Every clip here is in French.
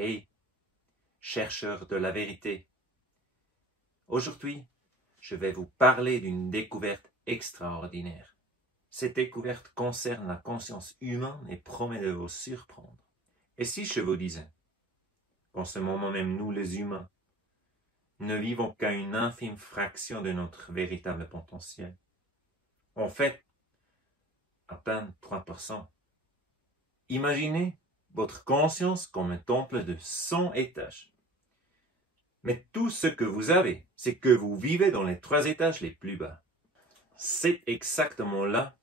Hey, chercheurs de la vérité, aujourd'hui, je vais vous parler d'une découverte extraordinaire. Cette découverte concerne la conscience humaine et promet de vous surprendre. Et si je vous disais qu'en ce moment même, nous les humains, ne vivons qu'à une infime fraction de notre véritable potentiel, en fait, à peine 3%. Imaginez votre conscience comme un temple de 100 étages. Mais tout ce que vous avez, c'est que vous vivez dans les 3 étages les plus bas. C'est exactement là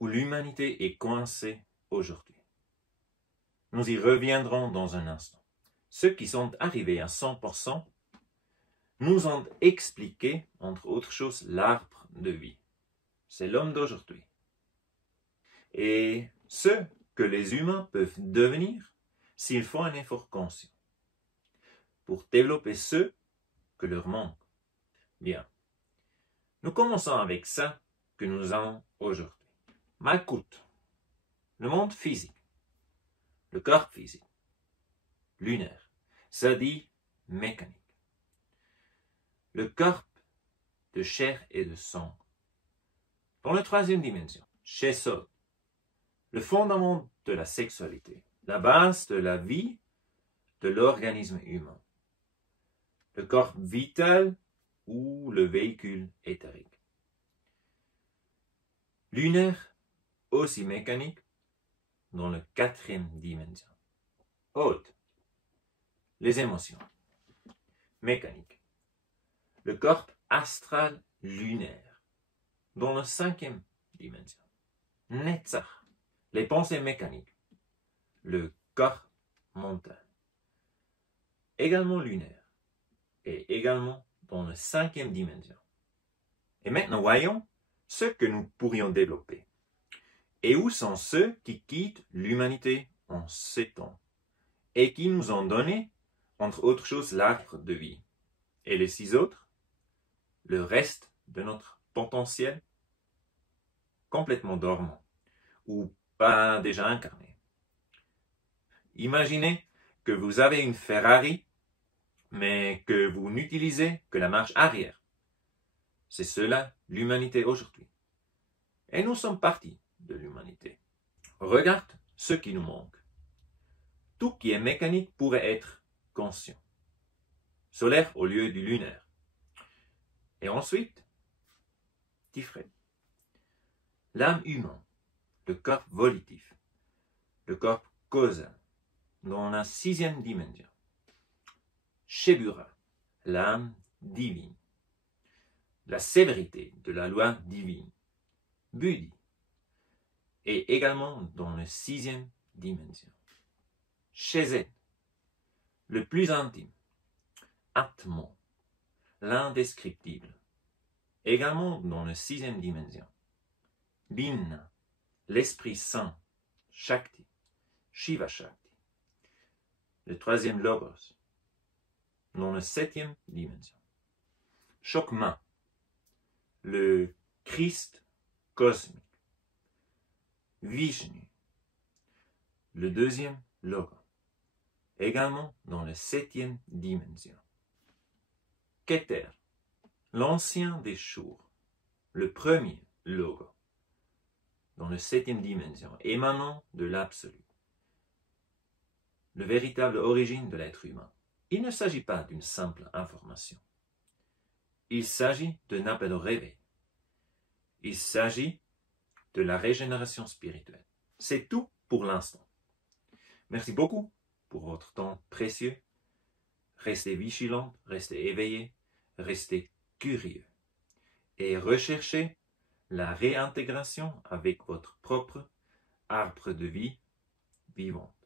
où l'humanité est coincée aujourd'hui. Nous y reviendrons dans un instant. Ceux qui sont arrivés à 100% nous ont expliqué, entre autres choses, l'arbre de vie. C'est l'homme d'aujourd'hui. Et ce que les humains peuvent devenir s'ils font un effort conscient pour développer ce que leur manque. Bien. Nous commençons avec ça que nous avons aujourd'hui. Malkout, le monde physique, le corps physique, lunaire, ça dit mécanique. Le corps de chair et de sang. Dans la 3e dimension, chez Sod, le fondement de la sexualité, la base de la vie de l'organisme humain, le corps vital ou le véhicule éthérique. Lunaire, aussi mécanique, dans la 4e dimension. Haute, les émotions, mécanique. Le corps astral lunaire, dans la 5e dimension. Netzach, les pensées mécaniques, le corps mental. Également lunaire, et également dans la 5e dimension. Et maintenant, voyons ce que nous pourrions développer. Et où sont ceux qui quittent l'humanité en 7 ans et qui nous ont donné, entre autres choses, l'arbre de vie. Et les 6 autres, le reste de notre potentiel complètement dormant ou pas déjà incarné. Imaginez que vous avez une Ferrari, mais que vous n'utilisez que la marche arrière. C'est cela l'humanité aujourd'hui. Et nous sommes partis de l'humanité. Regarde ce qui nous manque. Tout qui est mécanique pourrait être conscient. Solaire au lieu du lunaire. Et ensuite, Tiferet. L'âme humaine, le corps volitif, le corps causal, dans la 6e dimension. Shebura, l'âme divine, la sévérité de la loi divine, Budi, et également dans la 6e dimension. Shezet, le plus intime, Atman, l'indescriptible, également dans la 6e dimension. Binna, l'Esprit Saint, Shakti, Shiva Shakti, le 3e Logos, dans la 7e dimension. Chokma, le Christ cosmique. Vishnu, le 2e Logo, également dans la 7e dimension. Keter, l'ancien des jours, le 1er Logo, dans la 7e dimension, émanant de l'absolu. Le véritable origine de l'être humain. Il ne s'agit pas d'une simple information. Il s'agit d'un appel au réveil. Il s'agit de la régénération spirituelle. C'est tout pour l'instant. Merci beaucoup pour votre temps précieux. Restez vigilants, restez éveillés, restez curieux. Et recherchez la réintégration avec votre propre arbre de vie vivante.